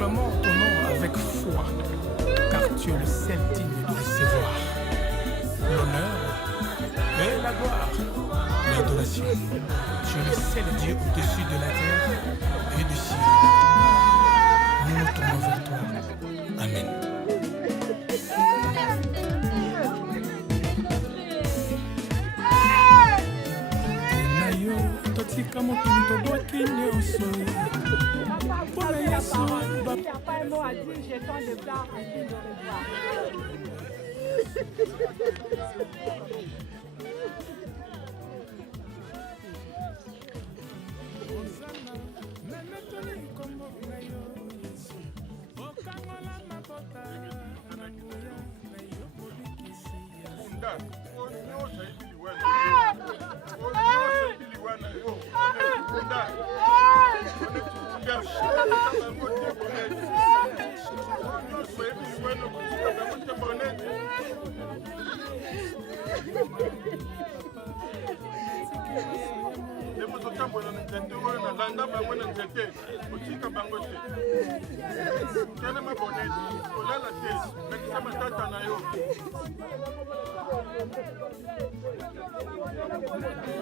proclamons ton nom avec foi, car tu es le seul digne de recevoir l'honneur et la gloire, l'adoration. Tu es le seul Dieu au-dessus de la terre et du ciel. Nous nous tournons vers toi. Amen. Totika mokili tobwaki nyonso mpona Yesu nanetoli kombo na yo Yesu okangola mabota na nguya na yo mobikisi ya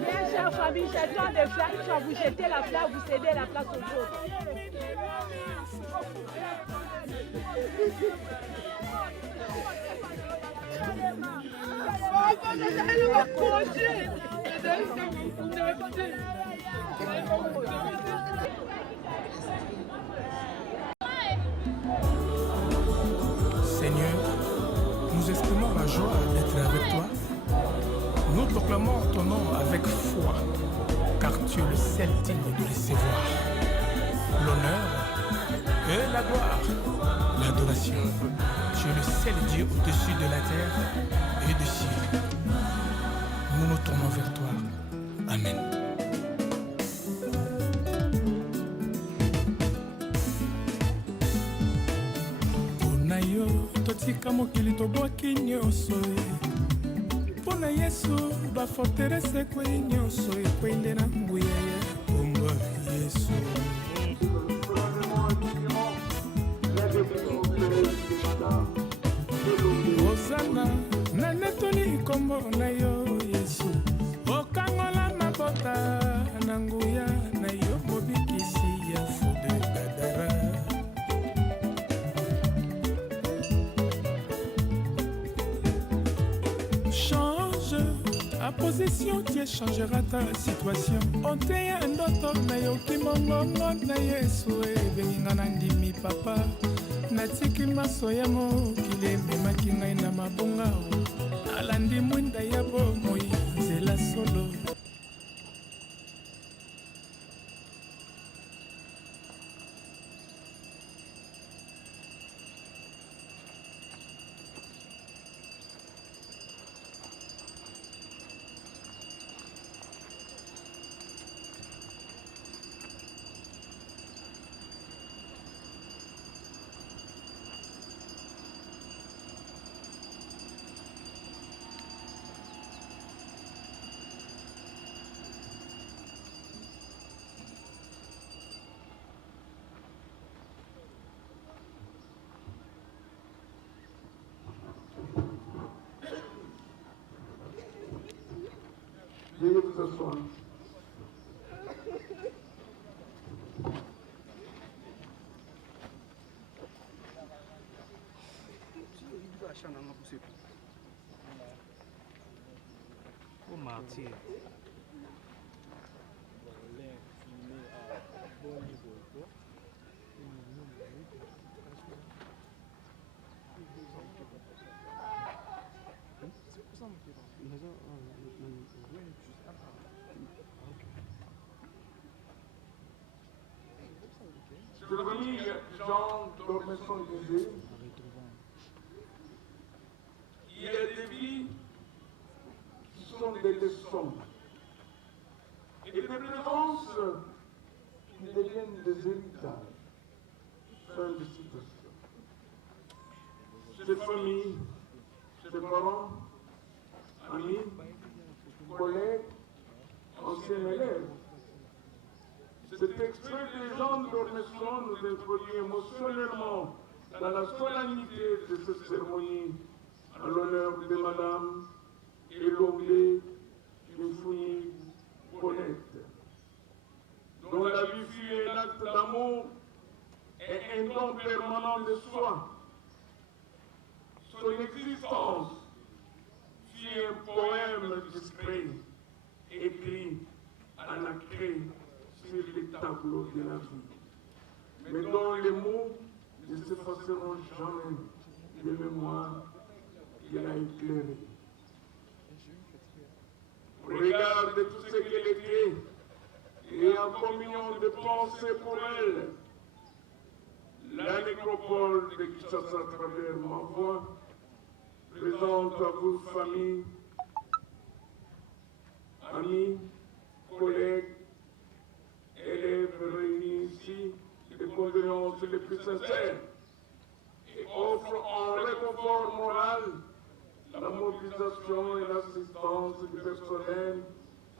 Bien, chère famille, j'ai plein de fleurs. Il faut vous jeter la fleur, vous cédez la place aux autres. Seigneur, nous exprimons la joie d'être avec toi. Nous proclamons ton nom avec foi, car tu es le seul digne de recevoir l'honneur et la gloire, l'adoration. Tu es le seul Dieu au-dessus de la terre et du ciel. Nous nous tournons vers toi. Amen. Mpona yo totika mokili tobwaki nyonso mpona Yesu baforterese ekwei nyonso ekwende na nguya ya kombo Yesu. Hosana nanetoli kombo na yo Yesu okangola mabota na nguya na yo mobikisi ya fude Gadara. Change ta position, Dieu changera ta situation. Onteya ndoto na yo kimongongo na Yesu ebenginga na ndimi papa. Natiki maso ya mokili ememaki ngai na mabonga nalandi mwinda ya bomoi nzela solo. Veuillez vous asseoir. Oh martyr. C'est le famille Jean Dormesson disait il y a des vies qui sont des leçons et des préférences qui deviennent des héritages. Fin de citation. Ces familles, ces parents, amis, collègues, anciens élèves, Cet extrait des gens d'Ormesson nous introduit émotionnellement dans la solennité de cette cérémonie en l'honneur de Madame Elombe Mifuni Bonette, dont la vie fut un acte d'amour et un don permanent de soi. Son existence fut un poème discret, écrit à la craie sur les tableaux de la vie, mais dont les mots ne s'effaceront jamais des mémoires qu'il a éclairées. Au regard de tout ce qu'elle était, et en communion de pensée pour elle, la nécropole de Kinshasa à travers ma voix présente à vous, famille, amis, collègues, élèves réunis ici, les condoléances les plus sincères et offre en réconfort moral la mobilisation et l'assistance du personnel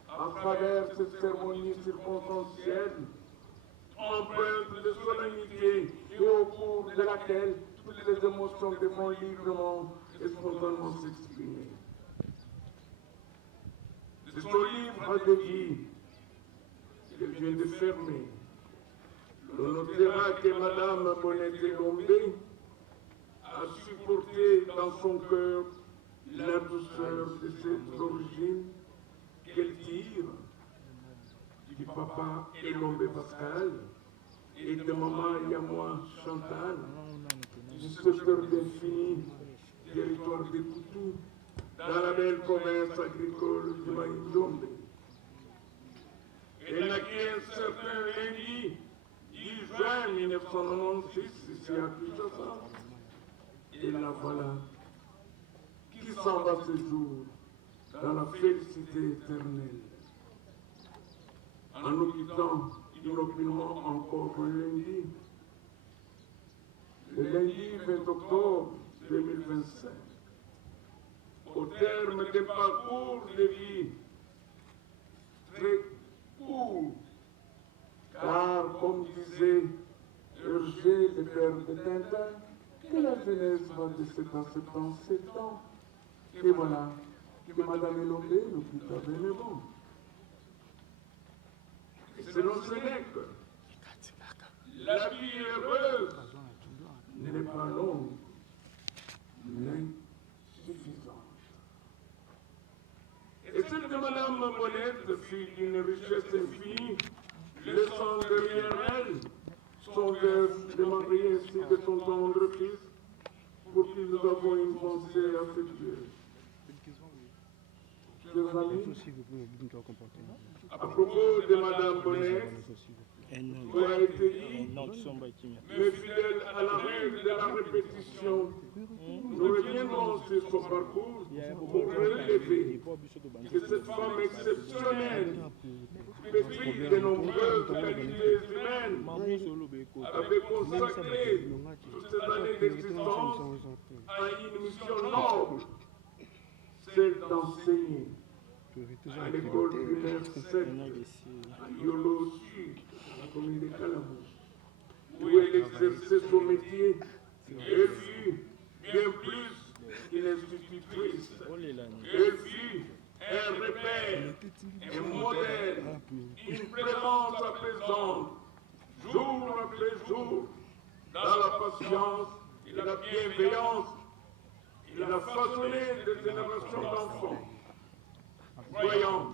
à travers cette cérémonie circonstancielle, empreinte de solennité et au cours de laquelle toutes les émotions devront librement et spontanément s'exprimer. C'est son livre de vie qu'elle vient de fermer. On notera que Madame Bonnet-Elombe a supporté dans son cœur la douceur de ses origines qu'elle tire du papa Elombe Pascal et de maman Yamoua Chantal, du secteur d'infini territoire de Koutou, dans la belle province agricole du Maïndombe. Elle naquit un certain lundi 10 juin 1996 ici à Kinshasa. Et la voilà qui s'en va ce jour dans la félicité éternelle. En nous quittant inopinément encore un lundi, le lundi 20 octobre 2025, au terme d'un parcours de vie très court, car comme disait Hergé, le père de Tintin, que la jeunesse va de 7 en 7 ans, 7 ans. Et voilà que Madame Elombe nous quitte à 29 ans. Et selon Sénèque, la vie heureuse n'est pas longue, mais suffisante. Et celle de Madame Bonette, fille d'une richesse infinie, laissant derrière elle son verre de mariée ainsi que son tendre fils, pour qui nous avons une pensée affectueuse. Chers amis, à propos de Madame Bonnet, il a été dit, mais fidèle à la règle de la répétition, nous reviendrons sur son parcours pour relever que cette femme exceptionnelle, pétrie de nombreuses qualités humaines, avait consacré toutes ces années d'existence à une mission noble, celle d'enseigner à l'école primaire 7 à Yolo Sud, la commune de Kalamou, où elle exerçait son métier. Elle fut bien plus qu'une institutrice. Elle fut un repère, un modèle, une présence apaisante, jour après jour, dans la patience et la bienveillance. Il a façonné des générations d'enfants, croyant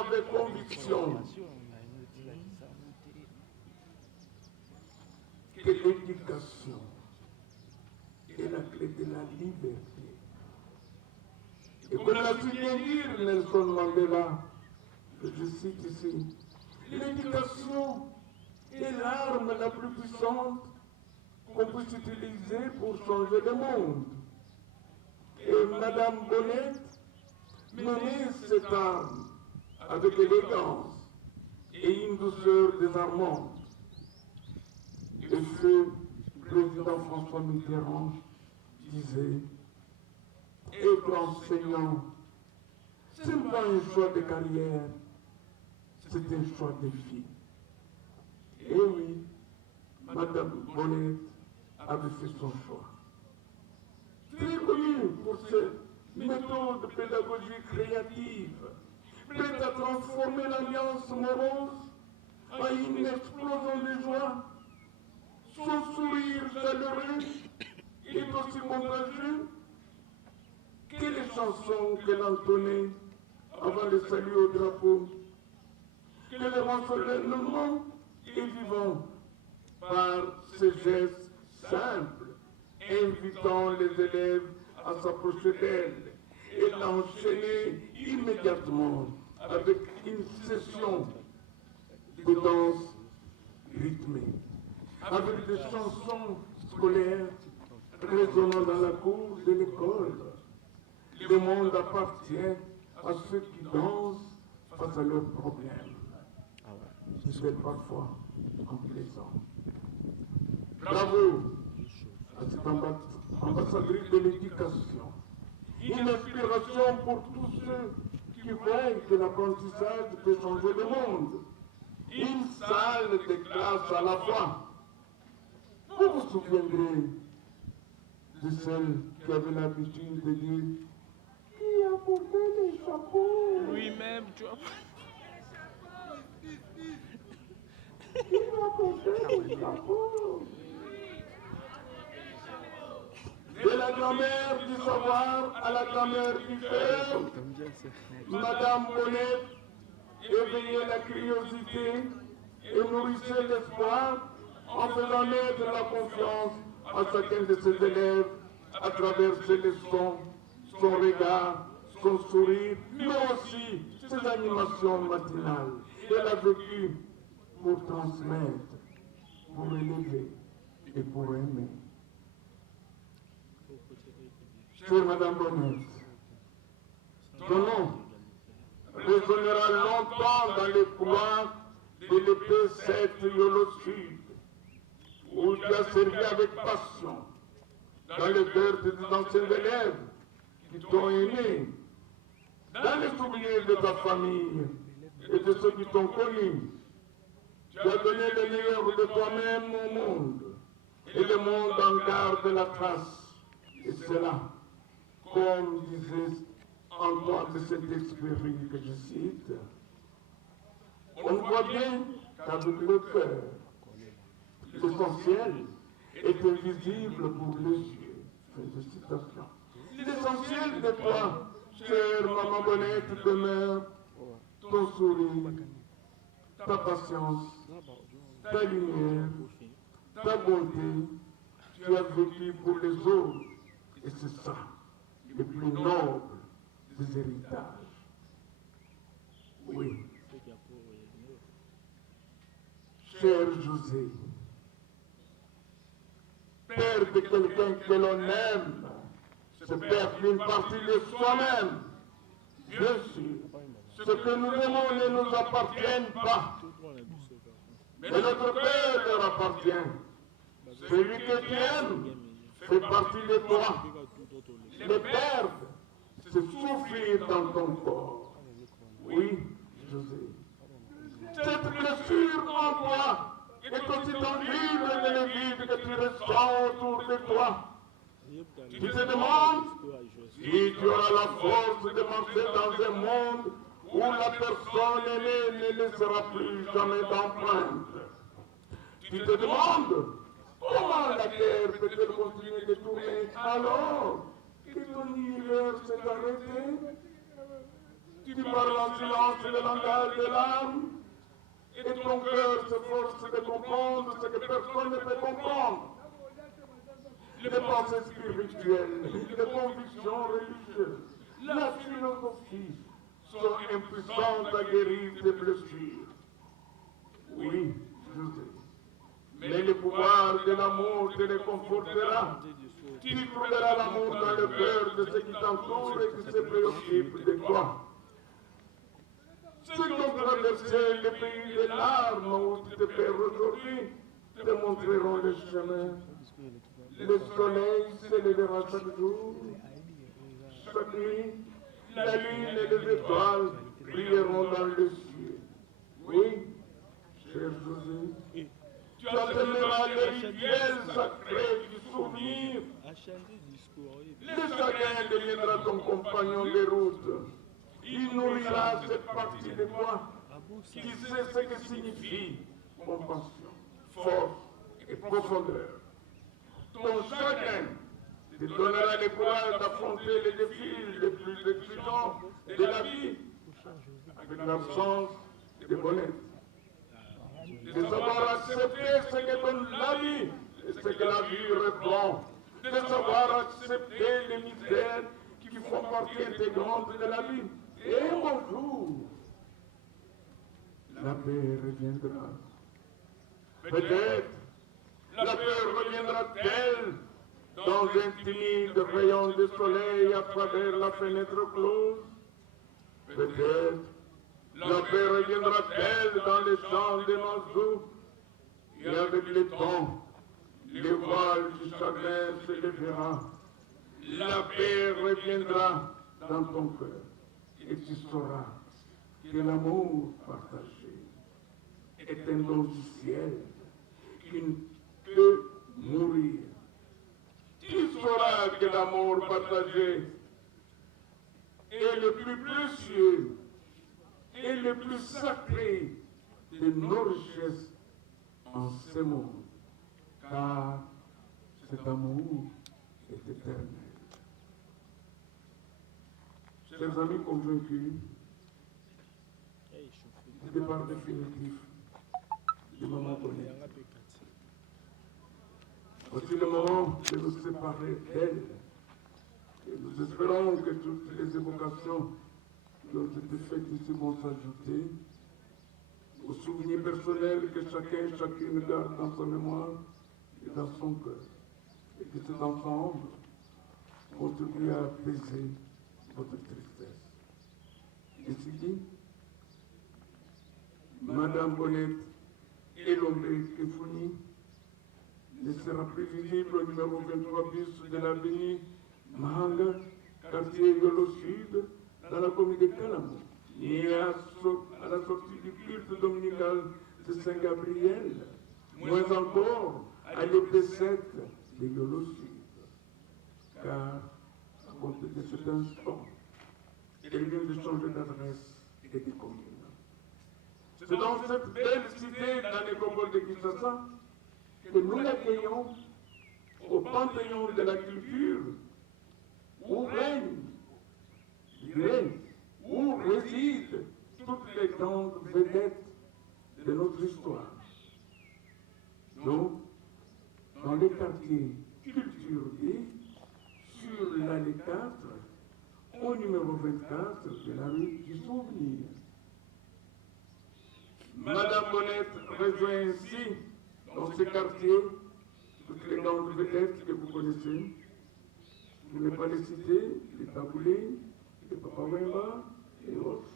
avec conviction que l'éducation est la clé de la liberté. Et comme l'a su bien dire Nelson Mandela, je cite ici, l'éducation est l'arme la plus puissante qu'on puisse utiliser pour changer le monde. Et Madame Bonnet menait cette arme avec élégance et une douceur désarmante. Et ce président François Mitterrand disait, être enseignant, Ce n'est pas un choix de carrière, c'est un choix de vie. Et oui, Madame Bonnet avait fait son choix. Très connue pour cette méthode de pédagogie créative, prête à transformer l'ambiance morose en une explosion de joie. Son sourire chaleureux est aussi contagieux que les chansons qu'elle entonnait avant le salut au drapeau, que le rend solennellement et vivant par ses gestes simples, invitant les élèves à s'approcher d'elle et l'enchaîner immédiatement avec une session de danse rythmée, avec des chansons scolaires résonnant dans la cour de l'école. Le monde appartient à ceux qui dansent face à leurs problèmes. C'est parfois complaisant. Bravo à cette ambassadrice de l'éducation. Une inspiration pour tous ceux qui voient que l'apprentissage peut changer le monde. Une salle de classe à la fois. Vous vous souviendrez de celle qui avait l'habitude de dire qui a porté les chapeaux? Lui-même, tu vois. Qui a porté les chapeaux? De la grand-mère du savoir à la grand-mère du cœur, Madame Bonnet éveillait la curiosité et nourrissait l'espoir en faisant naître la confiance à chacun de ses élèves à travers ses leçons, son regard, son sourire, mais aussi ses animations matinales. Elle a vécu pour transmettre, pour élever et pour aimer. Chère Madame Bonnet, ton nom résonnera longtemps dans les couloirs de l'épée 7 Yolo Sud, où tu as servi avec passion, dans le cœur de tes anciens élèves qui t'ont aimé, dans les souvenirs de ta famille et de ceux qui t'ont connu. Tu as donné le meilleur de toi-même au monde, et le monde en garde la trace. Et c'est là, comme disait Antoine de Saint-Exupéry que je cite, on voit bien qu'avec le cœur, l'essentiel est invisible pour les yeux. Fin de citation. L'essentiel de toi, chère Maman Bonnette, demeure ton sourire, ta patience, ta lumière, ta bonté. Tu as vécu pour les autres, et c'est ça, le plus noble des héritages. Oui. Cher José, père de quelqu'un que l'on aime, c'est perdre une partie de soi-même. Bien sûr, ce que nous aimons ne nous appartient pas, mais notre cœur leur appartient. Celui que tu aimes fait partie de toi. Le perdre, c'est souffrir dans ton corps. Oui, José. Cette blessure en toi est aussi tangible que le vide que tu ressens autour de toi. Tu te demandes si tu auras la force de marcher dans un monde où la personne aimée ne laissera plus jamais d'empreinte. Tu te demandes comment la terre peut-elle continuer de tourner alors que ton univers s'est arrêté. Tu parles en silence le langage de l'âme et ton cœur s'efforce de comprendre ce que personne ne peut comprendre. Les pensées spirituelles, les convictions religieuses, la philosophie sont impuissantes à guérir tes blessures. Oui, je sais. Mais le pouvoir de l'amour te réconfortera. Tu trouveras l'amour dans le cœur de ceux qui t'entourent et qui se préoccupent de toi. Ceux qui ont traversé le pays des larmes où tu te perds aujourd'hui te montreront le chemin. Le soleil s'élèvera chaque jour, chaque nuit. la lune et les étoiles brilleront dans le ciel. Oui, cher José, tu atteindras les rituels sacrés du souvenir. Le chagrin deviendra ton compagnon de route. Il nourrira cette partie de toi qui sait ce que signifie compassion, force et profondeur. Ton chagrin te donnera le courage d'affronter les défis les plus exigeants de la vie avec l'absence de bonheur. De savoir accepter ce que donne la vie et ce que la vie répond. De savoir accepter les misères qui font partie intégrante de la vie. Et un jour, la paix reviendra. Peut-être la paix reviendra-t-elle dans un timide rayon de soleil à travers la fenêtre close. Peut-être la paix reviendra-t-elle dans les champs des oiseaux. Et avec le temps, le voile du chagrin se lèvera. La paix reviendra dans ton cœur. Et tu sauras que l'amour partagé est un don du ciel qui ne peut mourir. Tu sauras que l'amour partagé est le plus précieux et le plus sacré de nos richesses en ce monde, car cet amour est éternel. Chers amis convaincus du départ définitif de Maman Bonnet, voici le moment de nous séparer d'elle. Et nous espérons que toutes les évocations qui ont été faites ici vont s'ajouter aux souvenirs personnels que chacun et chacune garde dans sa mémoire et dans son cœur. Et que cet ensemble contribue à apaiser votre tristesse. Ainsi dit, Madame Bonnet et Lombé Kefouni ne sera plus visible au numéro 23 bis de l'avenue Mahanga, quartier Yolo Sud, dans la commune de Calamo, ni à la sortie du culte dominical de Saint-Gabriel, moins encore à l'EP7 de Yolo Sud. Car, à compter de cet instant, elle vient de changer d'adresse et de commune. C'est dans cette belle cité, dans les nécropole de Kinshasa, que nous l'accueillons au panthéon de la culture, où règne, où résident toutes les grandes vedettes de notre histoire. Donc, dans les quartiers Culture D, sur l'allée 4, au numéro 24 de la rue du Souvenir. Madame Bonnet rejoint ainsi, dans ce quartier, toutes les grandes vedettes que vous connaissez. Je ne vais pas les citer, les Taboulés, les Papa Wemba et autres.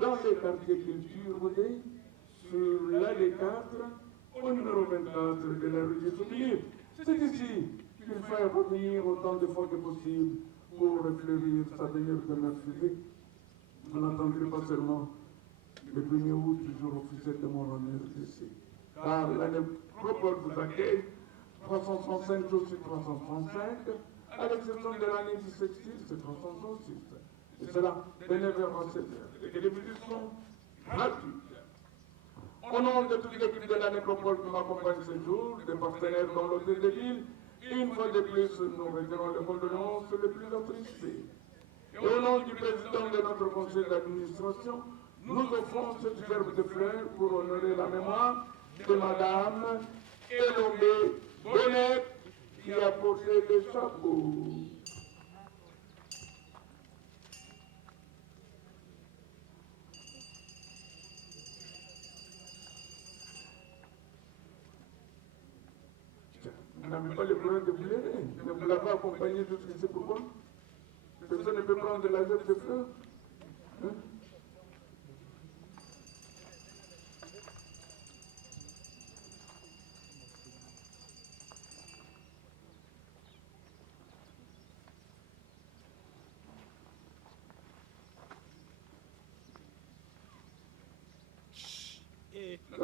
Dans les quartiers Culture D, sur l'allée 4, au numéro 24 de la rue du Souvenir. C'est ici qu'il faut revenir autant de fois que possible pour refleurir sa dernière demeure physique. Vous n'entendrez pas seulement le 1er août, jour officiel de mon honneur ici. Car la nécropole vous accueille 335 jours sur 335, à l'exception de l'année bissextile, c'est 366. Et cela de 9h à 7h. Et que les visites sont gratuites. Au nom de toute l'équipe de la nécropole qui m'accompagne ce jour, des partenaires dans l'hôtel de ville, une fois de plus, nous retirons les condoléances les plus attristés. Et au nom du président de notre conseil d'administration, nous offrons cette gerbe de fleurs pour honorer la mémoire de Madame Elombe Bonnet qui a porté le chapeau. Vous n'avez pas le courage de vous lever, ne vous l'avez accompagné jusqu'ici pourquoi? Personne ne peut prendre la gerbe de fleurs. Hein?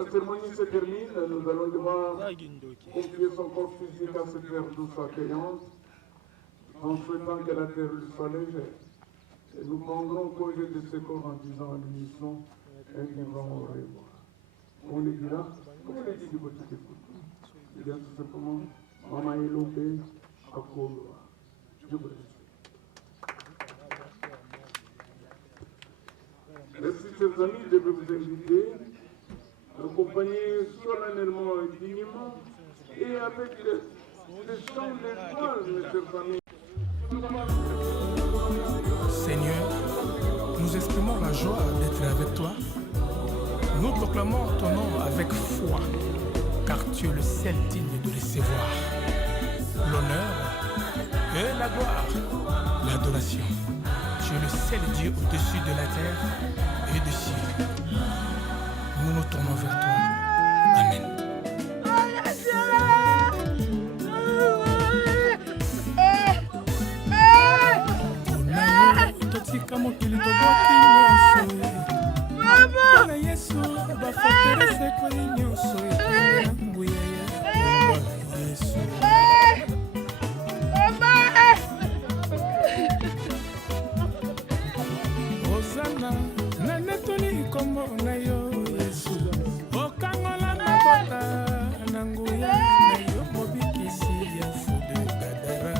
La cérémonie se termine, nous allons devoir confier son corps physique à cette terre douce accueillante, en souhaitant que la terre lui soit légère. Et nous prendrons congé de ce corps en disant à l'unisson un grand au revoir. On le dira, comme on le dit du côté de Koutou. Il y a tout simplement Maman Elobé à Koloa. Je vous remercie. Merci, chers amis, je vais vous inviter à accompagner solennellement et dignement et avec le chant d'étoiles, mes chers amis. Seigneur, nous exprimons la joie d'être avec toi. Nous proclamons ton nom avec foi, car tu es le seul digne de recevoir l'honneur et la gloire, l'adoration. Tu es le seul Dieu au-dessus de la terre et du ciel. Nous nous tournons vers toi. Amen. totika mokili tobwaki nyonso mpona yesu bafoterese kweli nyonso ekomela nguya ya yesu. Ozana na netoli kombo na yo yesu, okangola mabota na nguya na yo mobikisi ya fude gadara.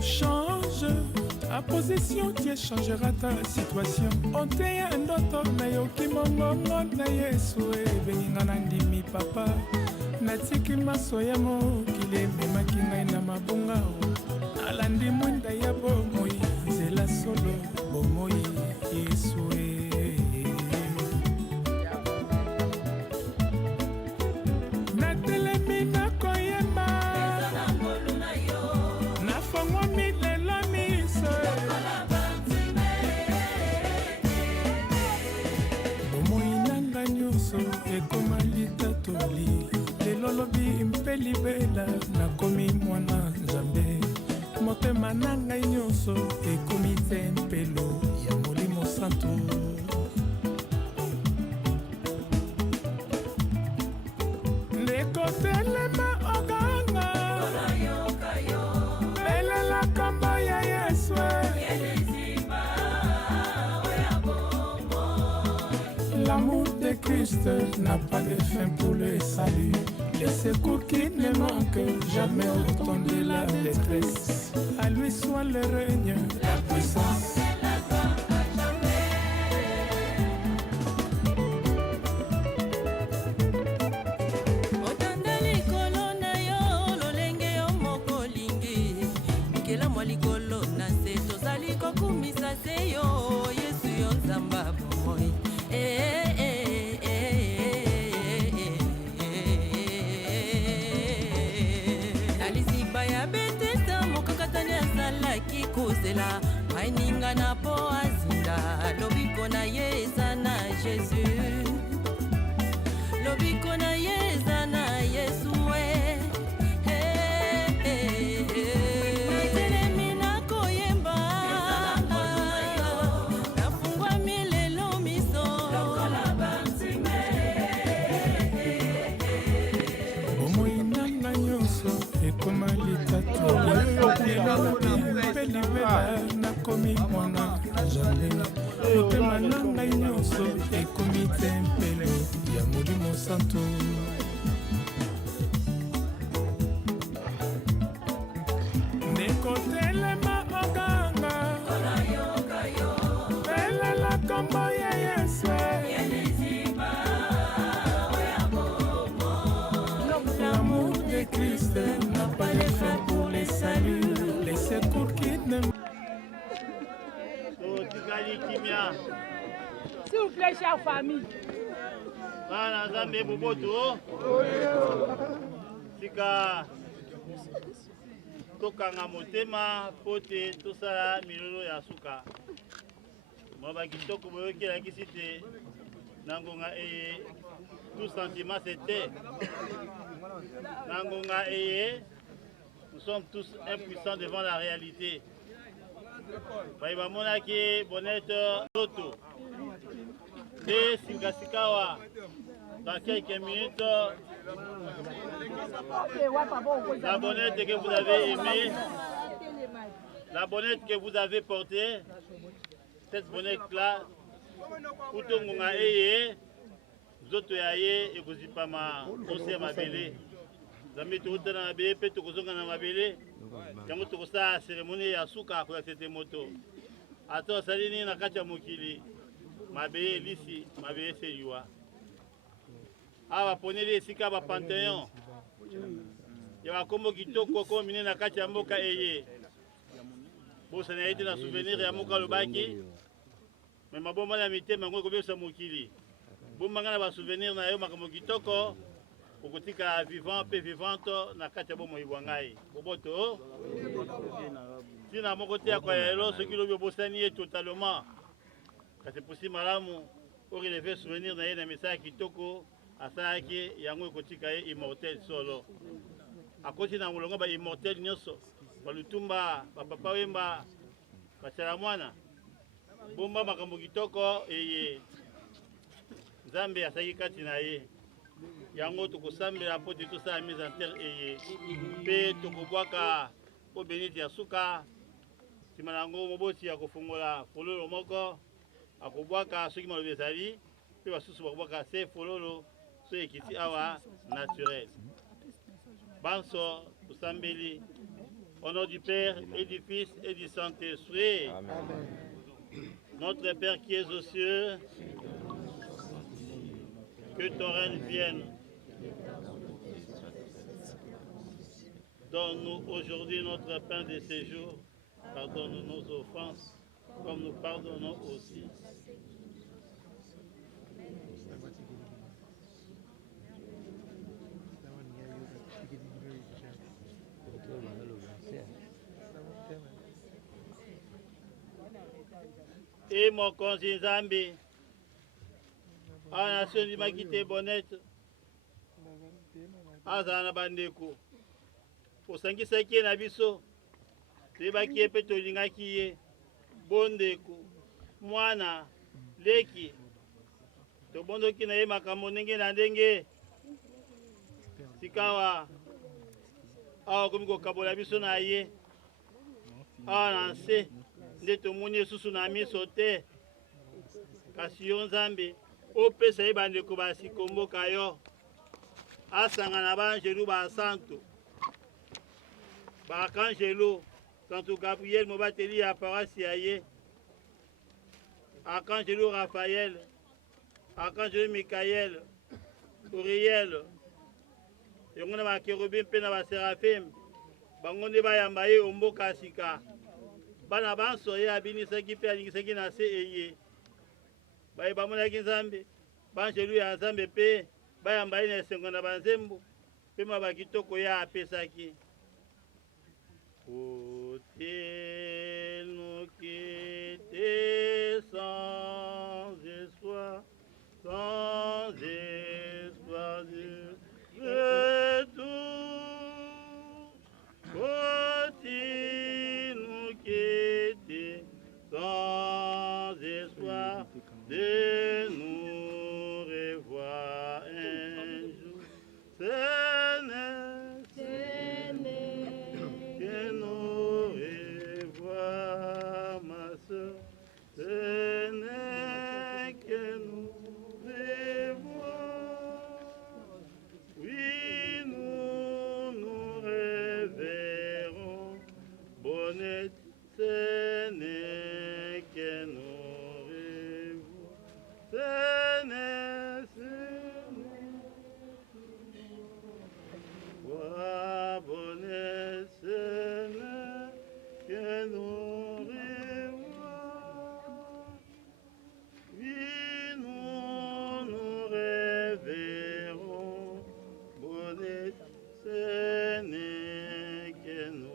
Change ta position, Dieu changera ta situation. Onteya ndoto na yo kimongongo na yesu ebenginga na ndimi papa. Natiki maso ya mokili ememaki ngai na mabonga alandi mwinda ya bomoi nzela solo bomoi yesu natelemi nakoyemba nafongwami lelo miso bomoi nanga nyonso ekoma litatoli lolobi mpe libela nakomi mwana nzambe motema na ngai nyonso ekomi tempelo ya molimo santo. Ndekotelema oganga belela kambo ya yesu l'amour de Christ n'a pas de fin pour le salut. Les secours qui ne manquent jamais au temps de la détresse. À lui soit le règne, la puissance. Kozela maininga na po azinda lobiko na yeza na Jésus lobiko na yeza na Yesu telemi na koyemba nafungwa milelo miso bomoi nanga nyonso ekoma litatu libela nakomi mwana nzambe motema na ngai nyonso ekomi tempelo ya molimo santo. Ndekotelema oganga belela kombo ya yesu l'amour de Christ n'a pas de fin pour les saluts. S'il vous plaît, chère famille. Sika tokanga motema pote tosala milolo ya suka mwa kitoko boyokela kisite nangonga eye tout sentiment c'était nangonga eye nous sommes tous impuissants devant la réalité. Baiba monaki bonete Zoto. Et Singasikawa. Dans quelques minutes, la bonnette que vous avez aimée, la bonnette que vous avez portée, cette bonnette-là, Kutongunga Eye, Zoto Yaye, et Kozipama, Ose Mabele. Zami Touta na Mabele, Peto Kozonga na Mabele, Yango Tokosa, cérémonie ya Suka, kwa cette moto. Ato Salini na Kacha Mokili, Mabele Lisi, Mabele Seyua. Awa poneli esika ba Panthéon. Ya bakombo kitoko ko mine na kati ya mboka eye. Bosa na ete na souvenir ya mboka lobaki. Mais mabomba na mitema ngo kobesa mokili. Bomba ngana ba souvenir na yo makambo kitoko. Okotika vivant pe vivante na kati ya bomo ibwangai. Boboto. Tina moko te kwa yelo soki lobi bosani totalement. Kasi posi malamu o relever souvenir na ye na message kitoko. Asaki yango kotika ye immortel solo. Akoti na mulongo ba immortel nyoso. Balutumba ba papa wemba ba chalamwana. Bomba makambo kitoko eye. Nzambe asaki kati na ye. Yango tukosambela poti to sa mise en terre eye. Pe tukobwaka po beniti ya suka. Simanango mobosi ya kofungola fololo moko. Akobwaka soki malobe ezali. Pe basusu bakobwaka se fololo. Ce qui est awa naturel. Banso, Sambeli, au nom du Père et du Fils et du Saint-Esprit. Notre Père qui es aux cieux, que ton règne vienne. Donne-nous aujourd'hui notre pain de séjour. Pardonne-nous nos offenses, comme nous pardonnons aussi. Et mon conseiller Zambi, a nation di makite bonnette, azana bandeko. Osangisa ki na biso, tebaki epe tolingaki ye, bondeko, mwana, leki, tobondoki na ye makambo ndenge na ndenge, sikawa, awa komi kokabola biso na ye, awa na nse, nde tomoni esusu na miso te, kasi yo Nzambe opesa ye bandeko basikomboka yo, asanga na banjelu ba santo, ba arcangelo, Santo Gabriel mobateli ya paroisse ya ye, Arcangelo Raphaël, Arcangelo Michael, Uriel, yongo na ba kérubim pe na ba séraphim, bango nde bayamba ye omboka sika. Bana banso ye abinisaki pe alingisaki na se eye. Baye bamonaki Nzambe, banjelu ya Nzambe pe bayamba ye na esengo na banzembo, pe maba kitoko ya apesaki. Ôtez-nous qui était sans espoir, de retour. Ôtez-nous qui était sans espoir de nous revoir un jour. Seigneur, que nous revoir ma soeur. Seigneur, que nous revoir. Oui, nous nous reverrons. Bonnette, Seigneur, que nous revoir. Seigneur, Seigneur, bonnette, Seigneur, que nous revoir. Oui, nous nous reverrons. Bonnette, Seigneur, que nous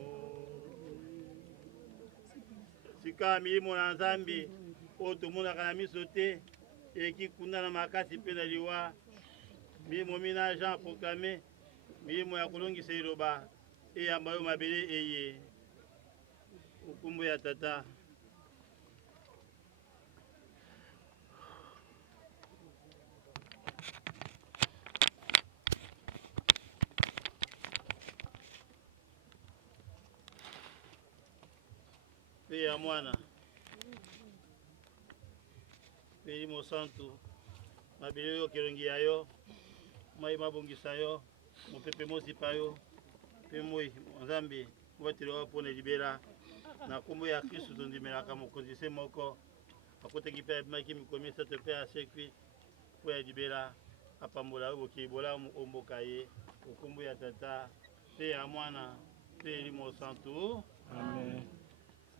sika milimo na Nzambe oyo tomonaka na miso te ekikunda na makasi mpe na liwa milimo mina Jean proclamé milimo ya kolongisa eloba eyamba yo mabele eye okumbu ya tata pe ya mwana pe Elimo Santo mabele yo kelongi yayo mai mabongisa yo mopepe mosipa yo pe moi Nzambe mbatelo pona libera na kombo ya Kristo tondimelaka mokonzi se moko akotaki pe maki mikomisa te pe asekwi po ya libera apambola boki bola omboka ye okombo ya tata pe ya mwana pe Elimo Santo amen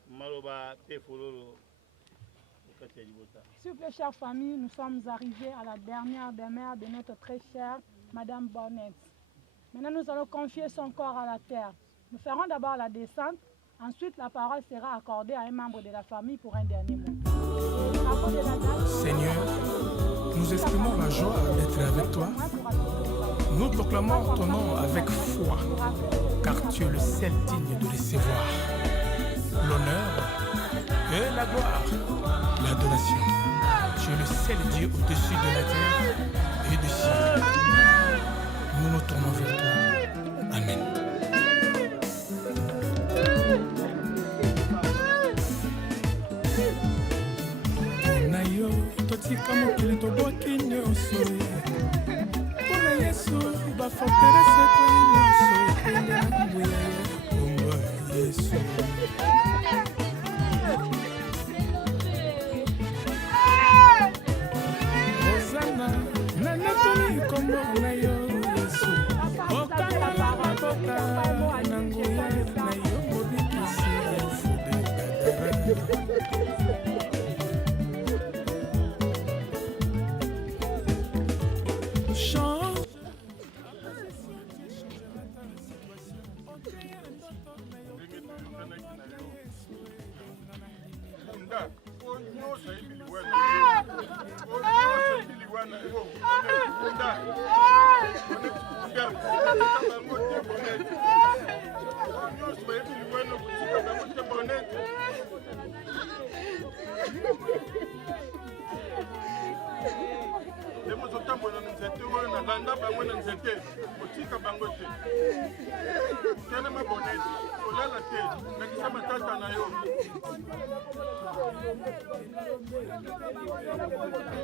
maloba pe fololo. S'il vous plaît, chère famille, nous sommes arrivés à la dernière demeure de notre très chère Madame Bonnet. Maintenant, nous allons confier son corps à la terre. Nous ferons d'abord la descente, ensuite la parole sera accordée à un membre de la famille pour un dernier mot. Seigneur, nous exprimons la joie d'être avec toi. Nous proclamons ton nom avec foi, car tu es le seul digne de recevoir l'honneur et la gloire. L'adoration. Tu es le seul Dieu au-dessus de la terre et du ciel. Nous nous tournons vers toi. Amen. Nayo, totika mokili tobwaki nyonso. Mpona Yesu, baforterese koi nyonso. Enya nguya ye, kombo Yesu.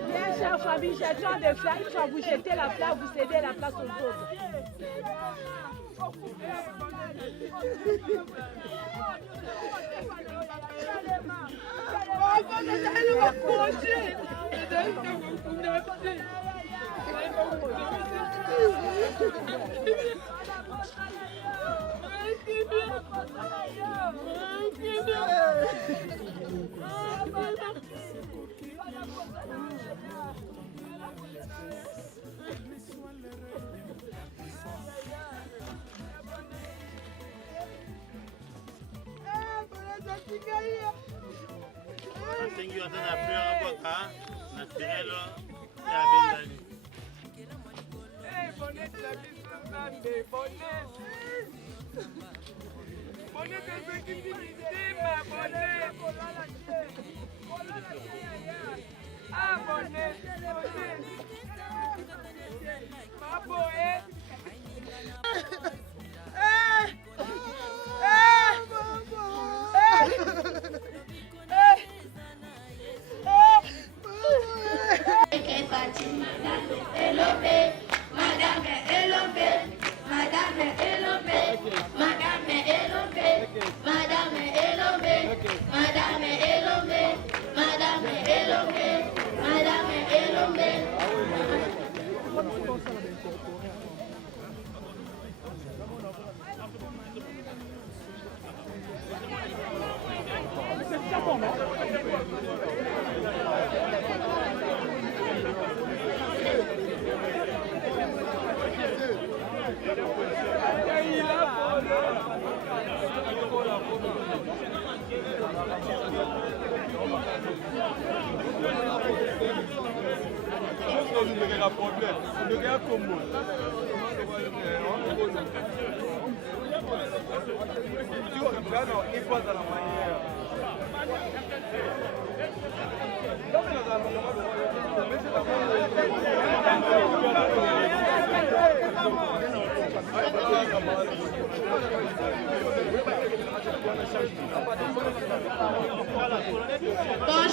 Bien, chère famille, j'ai besoin de fleurs. Une fois vous jetez la fleur, vous cédez la place aux autres. Asengi watana fleur aboka naturel ya bendali. Bonnet la biso Nzambe, bonnet. Bonnet ezokisi mitima, bonnet. Ah, bonnet, bonnet. Maboe.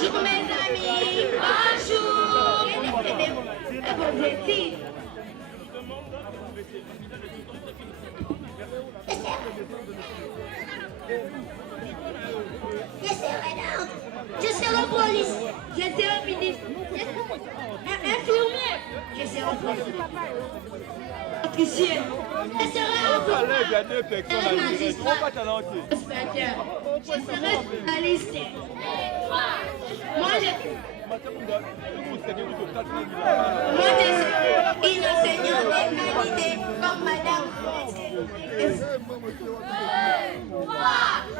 Bonjour mes amis, bonjour. Objectif. Je serai l'ordre, je serai police, je serai ministre, infirmier, je serai policier, officier, je serai avocat, magistrat, inspecteur, je serai journaliste. Moi je suis une enseignante de qualité comme madame.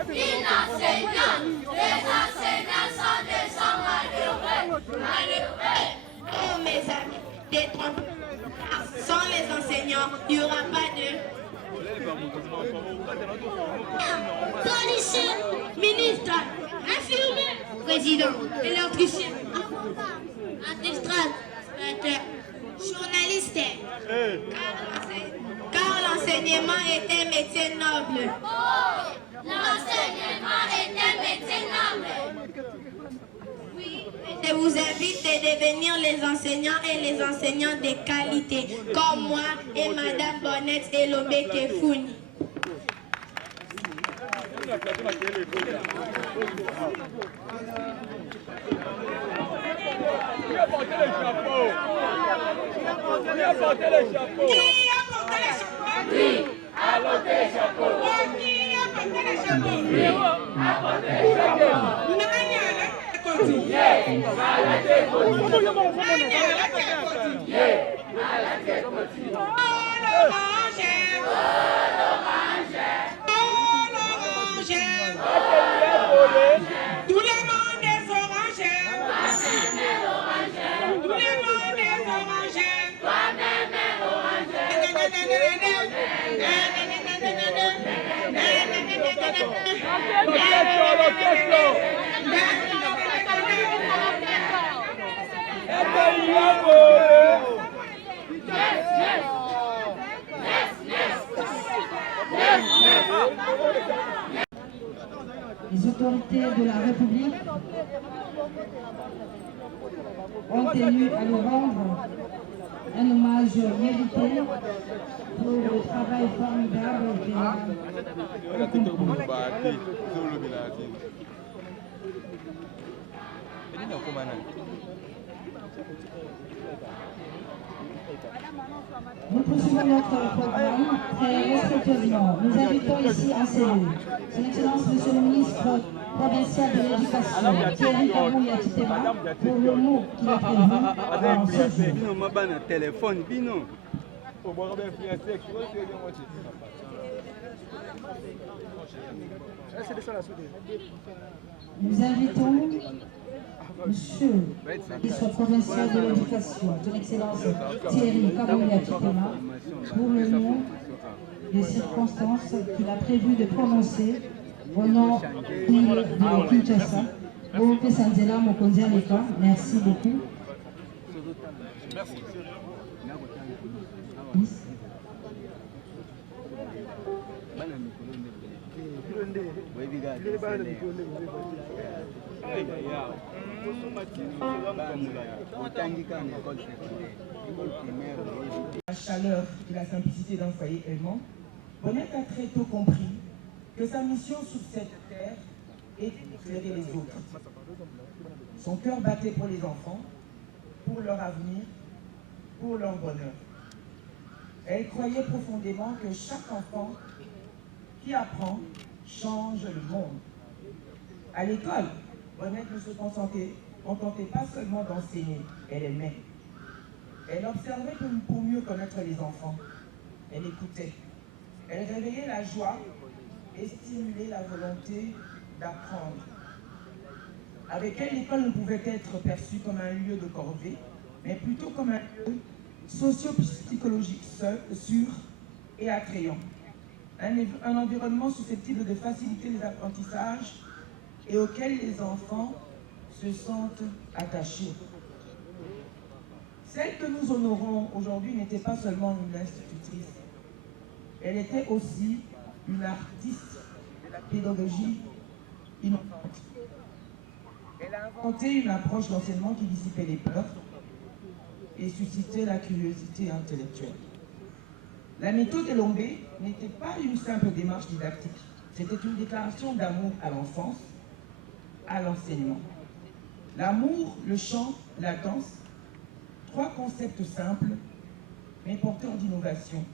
Une enseignante, les enseignants sont des gens malheureux. Oh mes amis, sans les enseignants, il n'y aura pas de policier, ministre, infirmier, président, électricien, magistrat, journaliste. Car l'enseignement est un métier noble. L'enseignement est un métier noble. Oui, je vous invite à devenir les enseignants et les enseignants de qualité, comme moi et Madame Bonnette et Lobé Kefouni. Oui, à porter les chapeaux. Qui a porté les chapeaux? Oui, à porter les chapeaux. Tout le monde est orange. Tout le monde est orange. Toi-même est orange. Les autorités de la République ont tenu à lui rendre un hommage mérité pour le travail formidable qu'il a accompli. Nous poursuivons notre programme très respectueusement. Nous invitons ici en cellule Son Excellence Monsieur le ministre provincial de l'Éducation, Thierry Kabouya Titema, pour le mot qu'il a prévu en ce Nous invitons Monsieur le ministre provincial de l'Éducation, Son Excellence Thierry Kabouya Titema, pour le nom des circonstances qu'il a prévu de prononcer au nom de Kinshasa. Merci beaucoup. La chaleur et la simplicité d'un foyer aimant, Bonnette a très tôt compris que sa mission sur cette terre était d'éclairer les autres. Son cœur battait pour les enfants, pour leur avenir, pour leur bonheur. Elle croyait profondément que chaque enfant qui apprend change le monde. À l'école, Bonnette ne se contentait pas seulement d'enseigner, elle aimait. Elle observait pour mieux connaître les enfants. Elle écoutait. Elle réveillait la joie et stimulait la volonté d'apprendre. Avec elle, l'école ne pouvait être perçue comme un lieu de corvée, mais plutôt comme un lieu socio-psychologique sûr et attrayant. Un environnement susceptible de faciliter les apprentissages et auquel les enfants se sentent attachés. Celle que nous honorons aujourd'hui n'était pas seulement une institutrice, elle était aussi une artiste de la pédagogie innovante. Elle Elle a inventé une approche d'enseignement qui dissipait les peurs et suscitait la curiosité intellectuelle. La méthode Elombe n'était pas une simple démarche didactique, c'était une déclaration d'amour à l'enfance, à l'enseignement. L'amour, le chant, la danse, trois concepts simples, mais porteurs d'innovation.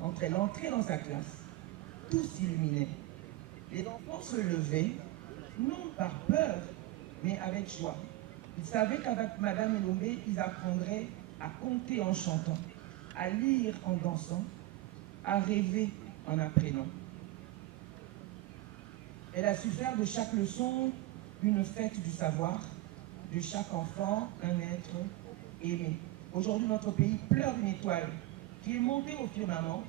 Quand elle entrait dans sa classe, tout s'illuminait. Les enfants se levaient, non par peur, mais avec joie. Ils savaient qu'avec Madame Elombe, ils apprendraient à compter en chantant, à lire en dansant, à rêver en apprenant. Elle a su faire de chaque leçon une fête du savoir, de chaque enfant un être aimé. Aujourd'hui, notre pays pleure une étoile qui est montée au firmament,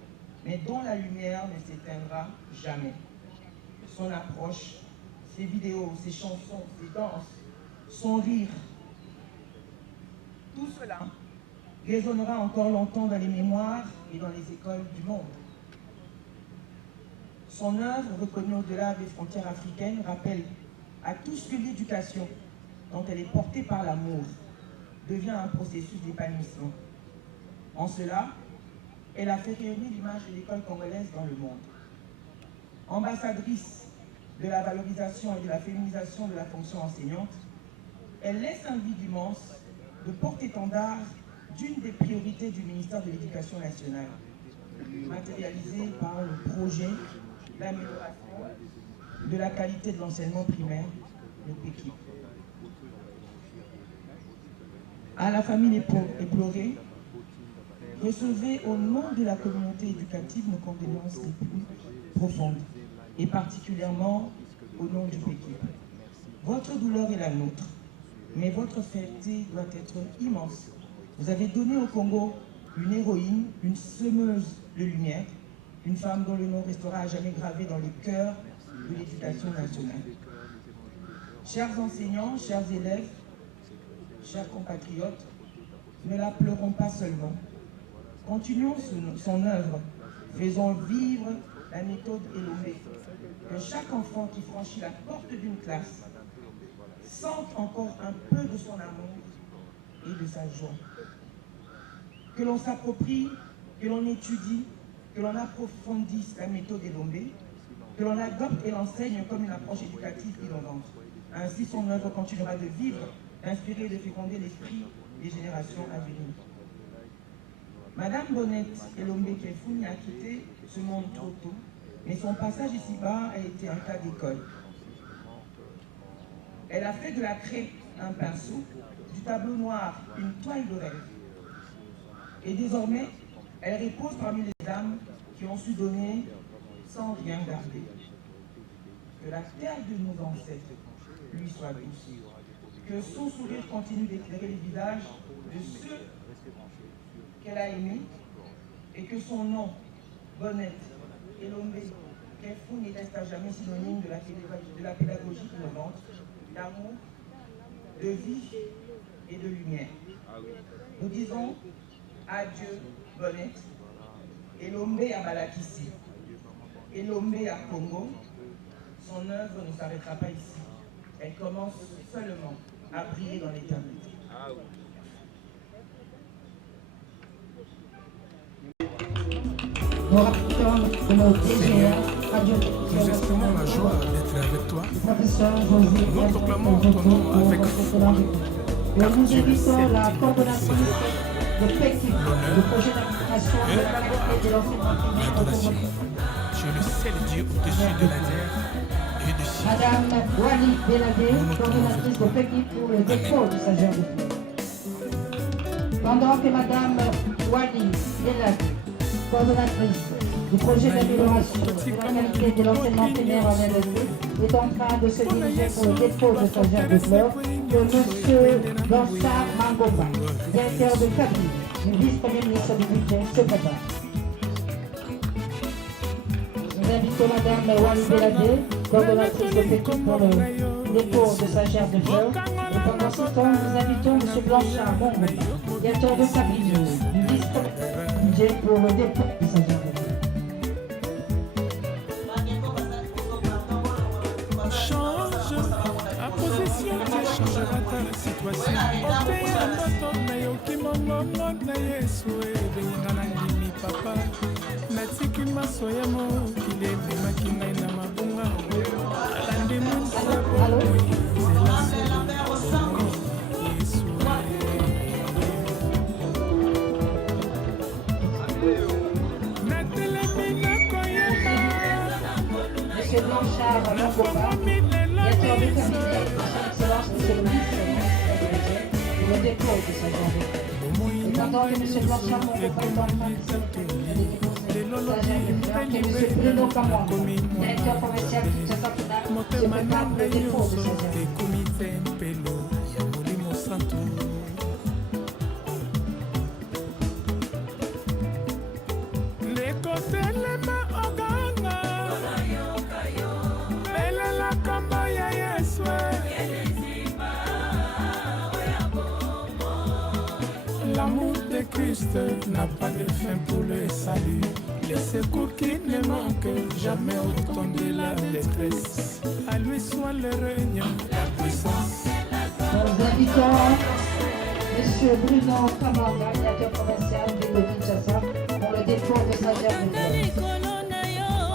mais dont la lumière ne s'éteindra jamais. Son approche, ses vidéos, ses chansons, ses danses, son rire, tout cela résonnera encore longtemps dans les mémoires et dans les écoles du monde. Son œuvre, reconnue au-delà des frontières africaines, rappelle à tous que l'éducation, quand elle est portée par l'amour, devient un processus d'épanouissement. En cela, elle a fait rayonner l'image de l'école congolaise dans le monde. Ambassadrice de la valorisation et de la féminisation de la fonction enseignante, elle laisse un vide immense de porte-étendard d'une des priorités du ministère de l'Éducation nationale, matérialisée par le projet d'amélioration de la qualité de l'enseignement primaire, le PECI. À la famille éplorée, recevez au nom de la communauté éducative nos condoléances les plus profondes, et particulièrement au nom du PECI. Votre douleur est la nôtre, mais votre fierté doit être immense. Vous avez donné au Congo une héroïne, une semeuse de lumière, une femme dont le nom restera à jamais gravé dans le cœur de l'éducation nationale. Chers enseignants, chers élèves, chers compatriotes, ne la pleurons pas seulement. Continuons son œuvre, faisons vivre la méthode Elombe. Que chaque enfant qui franchit la porte d'une classe sente encore un peu de son amour et de sa joie. Que l'on s'approprie, que l'on étudie, que l'on approfondisse la méthode Elombe, que l'on adopte et l'enseigne comme une approche éducative innovante. Ainsi, son œuvre continuera de vivre, d'inspirer et de féconder l'esprit des générations à venir. Madame Bonnette Elombe Kefouni a quitté ce monde trop tôt, mais son passage ici-bas a été un cas d'école. Elle a fait de la craie un pinceau, du tableau noir une toile de rêve. Et désormais, elle repose parmi les âmes qui ont su donner sans rien garder. Que la terre de nos ancêtres lui soit douce. Que son sourire continue d'éclairer les visages de ceux qu'elle a aimés et que son nom, Bonnette Elombe Kefouni, reste à jamais synonyme de la pédagogie innovante, d'amour, de vie et de lumière. Nous disons adieu Bonnette, Elombe à Balakissi, Elombe à Congo. Son œuvre ne s'arrêtera pas ici. Elle commence seulement à briller dans l'éternité. Nous exprimons la joie d'être avec toi. Nous proclamons ton nom avec foi, car tu es le seul digne de recevoir l'honneur et l'adoration. Tu es le seul Dieu au-dessus de la terre et du ciel. Madame Wali Belade, coordonnatrice de PECI pour le dépôt de sa gerbe. Pendant que Madame Wali Belade, coordonnatrice du projet d'amélioration de la qualité de l'enseignement primaire en LSD, est en train de se diriger pour le dépôt de sa gerbe de fleurs, que M. Gansar Mangomba, directeur de cabinet du vice-premier ministre du budget, se prépare. Nous invitons Mme Wali Belade, coordonnatrice de PECI pour le dépôt de sa gerbe de fleurs. Et pendant ce temps, nous invitons M. Blanchard Mangomba, directeur de cabinet du vice-premier du budget pour le dépôt de sa gerbe de fleurs. Change ta possession. bongongo na yesu ebenginga na ndimi papa natiki maso ya mokili ebimaki ngai na mabunga alandi mwinda ya bomoi nzela solo yesu natelemi nakoyeba Monsieur Blanchard, Nakoba, bientôt déterminé son excellence Monsieur le ministre pour le dépôt de sa journée. Et pendant que M. Blanchard Nakoba est en train de que M. Bruno Camon, directeur provincial du Tchakapuna, se prépare pour le dépôt de sa journée. L'amour de Christ n'a pas de fin pour le salut. Les secours qui ne manquent jamais au temps de la détresse. À lui soit le règne, la puissance. Nous invitons M. Bruno Kamanga, directeur provincial de Kinshasa, pour le dépôt de sa gerbe de fleurs.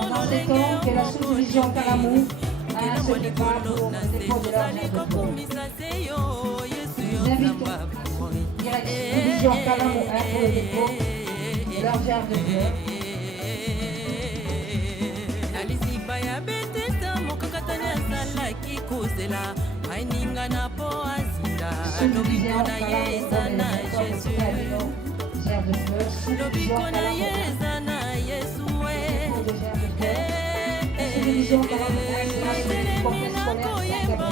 Pendant ce temps que la sous-division Kalamou a se prépare pour le dépôt de leur gerbe de fleurs. Nous invitons division Kalamou 1 pour le dépôt de leur gerbe de fleurs. maininga na po azinda lobiko na ye eza na Jésus lobiko na ye eza na Yesu natelemi nakoyeba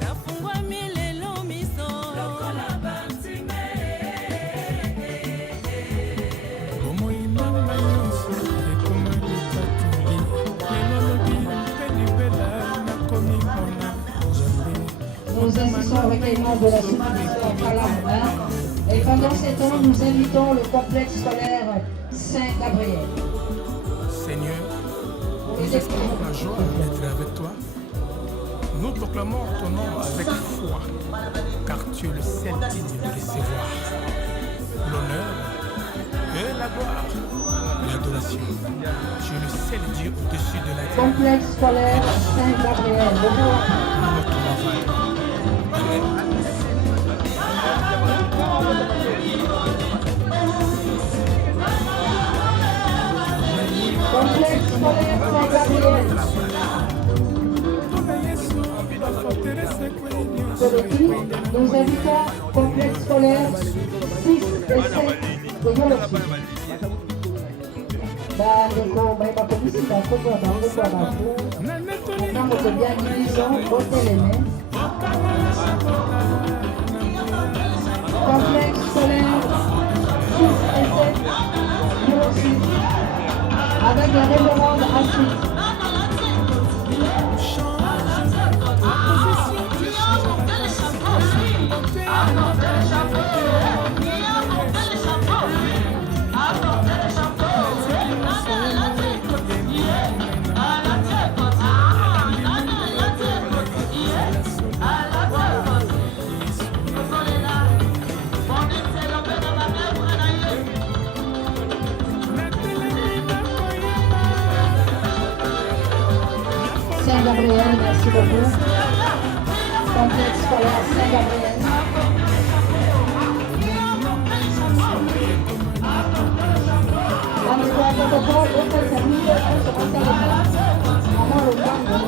nafungwami lelo miso lokola bantime omoinanga nyonso ekoma litatuli lelo lobi mpe libela nakomi mpona Nous assistons au recueillement de la sous-division Kalamou 1 et pendant ces temps, nous invitons le complexe scolaire Saint-Gabriel. Seigneur, nous exprimons la joie d'être avec toi. Nous proclamons ton nom avec foi, car tu es le seul digne de recevoir l'honneur et la gloire, l'adoration. Tu es le seul Dieu au-dessus de la terre. Complexe scolaire Saint-Gabriel. Complexe scolaire Saint-Gabriel. Nous invitons complexe scolaire 6 et 7 de Yoloki. Bandeko bayiba komisika kokola bango kwa bato ntango tobia division boteleme complexe scolaire 6 et 7 Yoloki avec la révérende ensuite. Saint-Gabriel, merci beaucoup. Complexe scolaire Saint-Gabriel. Rendez-vous à protocole, autre service, on se conseille avant le temps de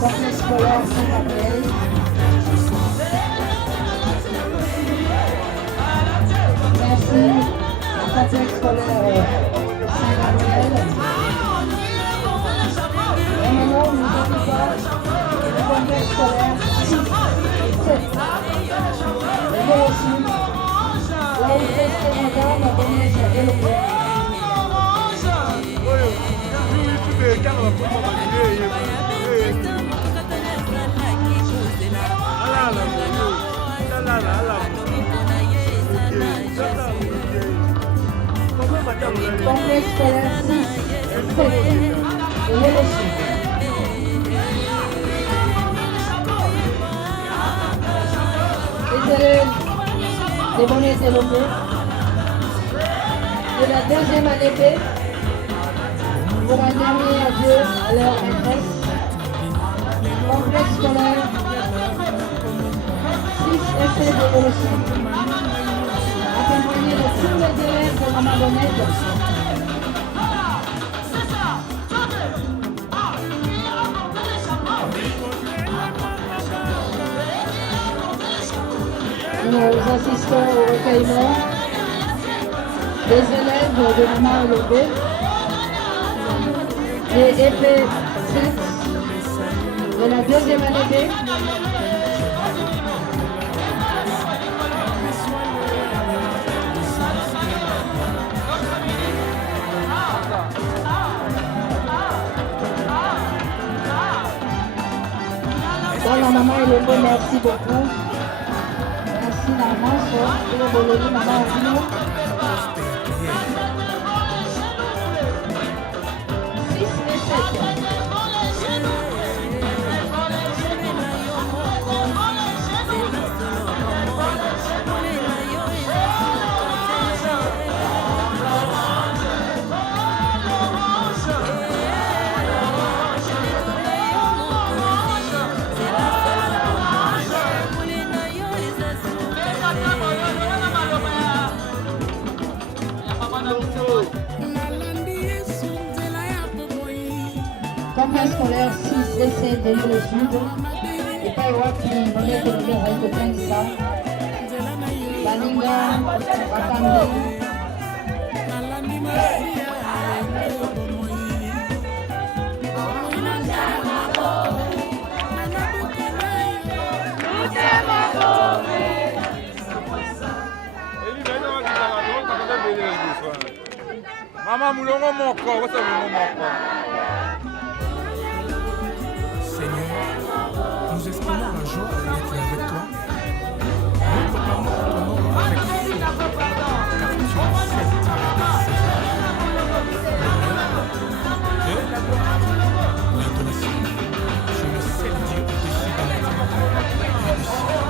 complexe scolaire Saint-Gabriel. Merci au complexe scolaire Saint-Gabriel. Et maintenant, nous occupons le complexe scolaire 6 et 7. Et nous aussi, Complexe scolaire 6, 7, et le chiffre. Les élèves des Bonnet et Lomé de la deuxième année B pour un dernier adieu à leur maîtresse. Complexe scolaire 6 essais d'évolution, accompagné de tous les élèves de Maman Bonnette. Nous assistons au recueillement des élèves de Maman Lobé, des EP 7 de la deuxième année B. Dans la Maman Lobé, merci beaucoup. Merci l'avance et le Bologna Maman Lobé. 6 et 7. Complexe scolaire 6 essais de l'île Sud. Et pas wapi Bonnet et Lomé avec Kenza. Baninga, Wakande. Maman Moulongo Moko, what's up Moko? Seigneur, nous exprimons la joie d'être avec toi. Nous proclamons ton nom avec foi, car tu es celle qui et la gloire, l'adoration. Tu es le seul Dieu au-dessus de la terre et du ciel.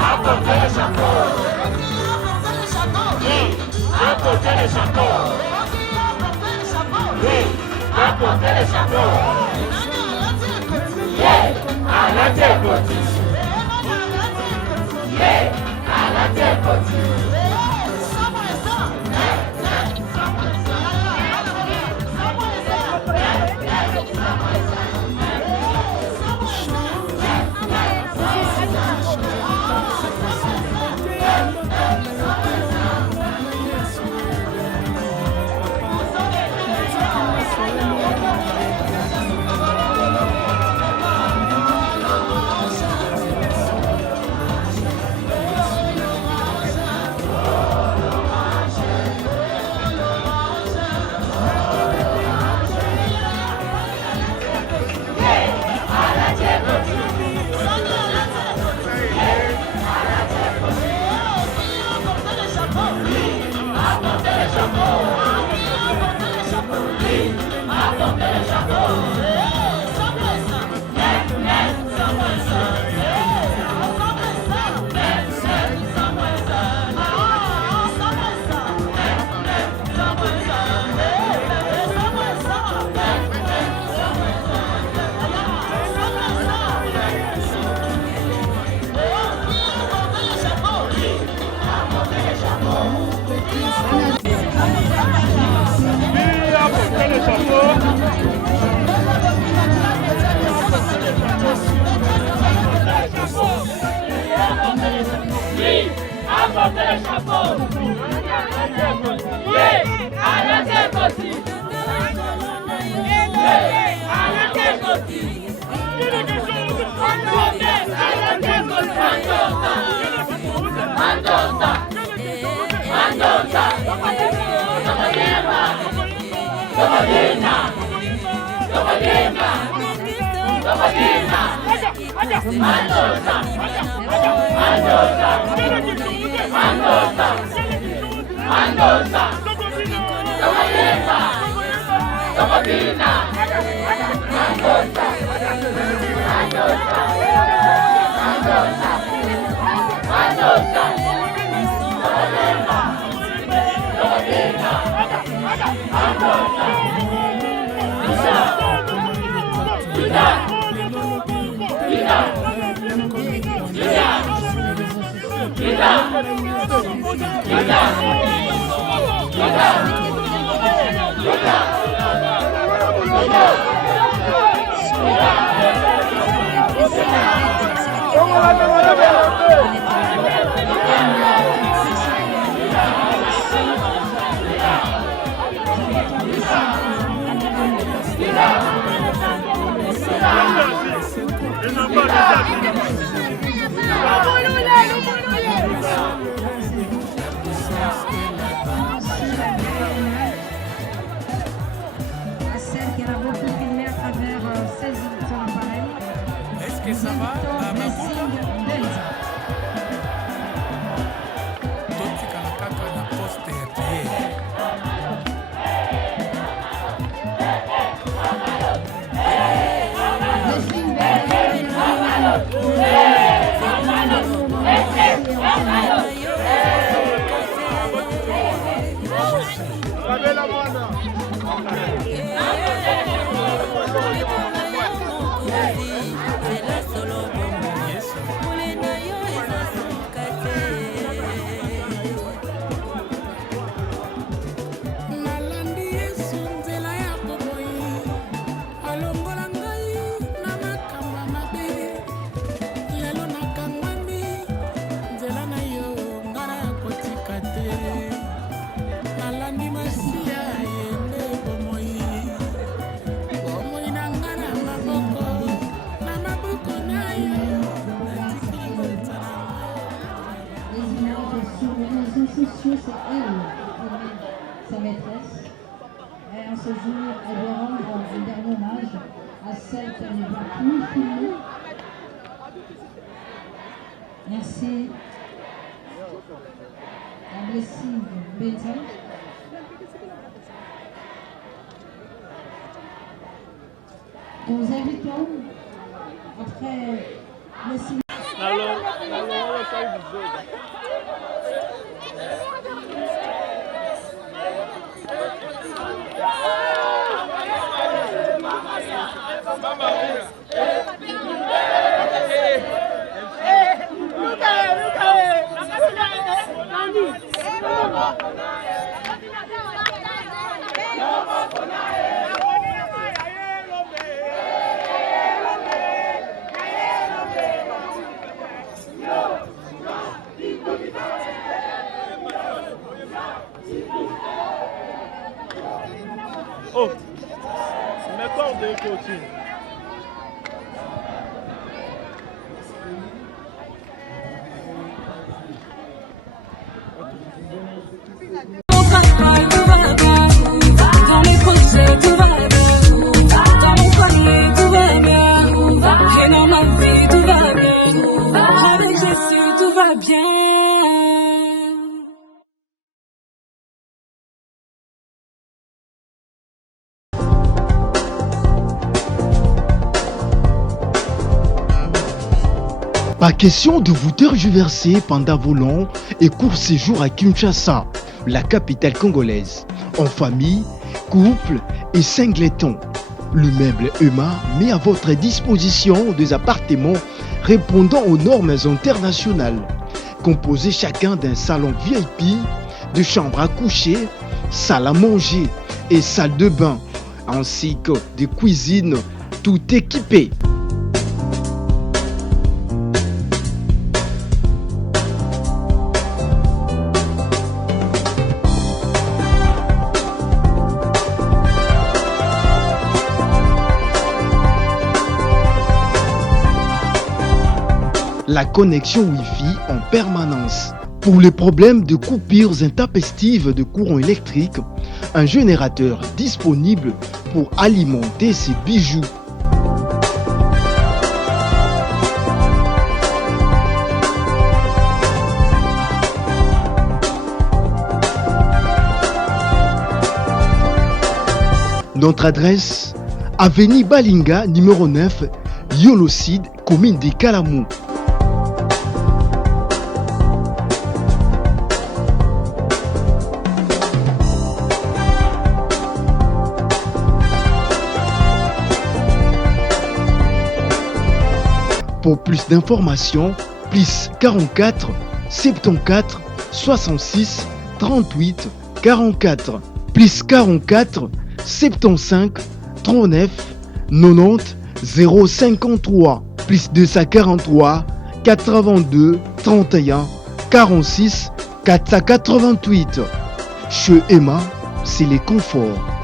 Apportez le chapeau. Apportez le chapeau. Apportez le chapeau. À la terre continue. À la terre continue. Apportez le chapeau. Oui, à la terre aussi. Est-ce que ça va à Maputo? Totika na kaka na poste ya Pierre. C'est elle, sa maîtresse. Et en ce jour, elle doit rendre un dernier hommage à celle qu'elle ne va plus filmer. Merci. La blessing Beta. Nous invitons, après le signe. Oh, mes cordes de coaching. Dans les projets, tout va bien. Dans mon foyer, tout va bien. Et dans ma vie, tout va bien. Avec Jésus, tout va bien. Pas question de vous tergiverser pendant vos longs et courts séjours à Kinshasa, la capitale congolaise. En famille, couple et singleton. Le meuble EMA met à votre disposition des appartements répondant aux normes internationales, composés chacun d'un salon VIP, de chambres à coucher, salle à manger et salle de bain, ainsi que de cuisine tout équipées. La connexion Wi-Fi en permanence. Pour les problèmes de coupures intempestives de courant électrique, un générateur disponible pour alimenter ses bijoux. Notre adresse, avenue Balinga, numéro 9, Yolocide, commune de Kalamou. Pour plus d'informations, plus 44 74 66 38 44, plus 44 75 39 90 053, plus 243 82 31 46 488. Chez Emma, c'est les conforts.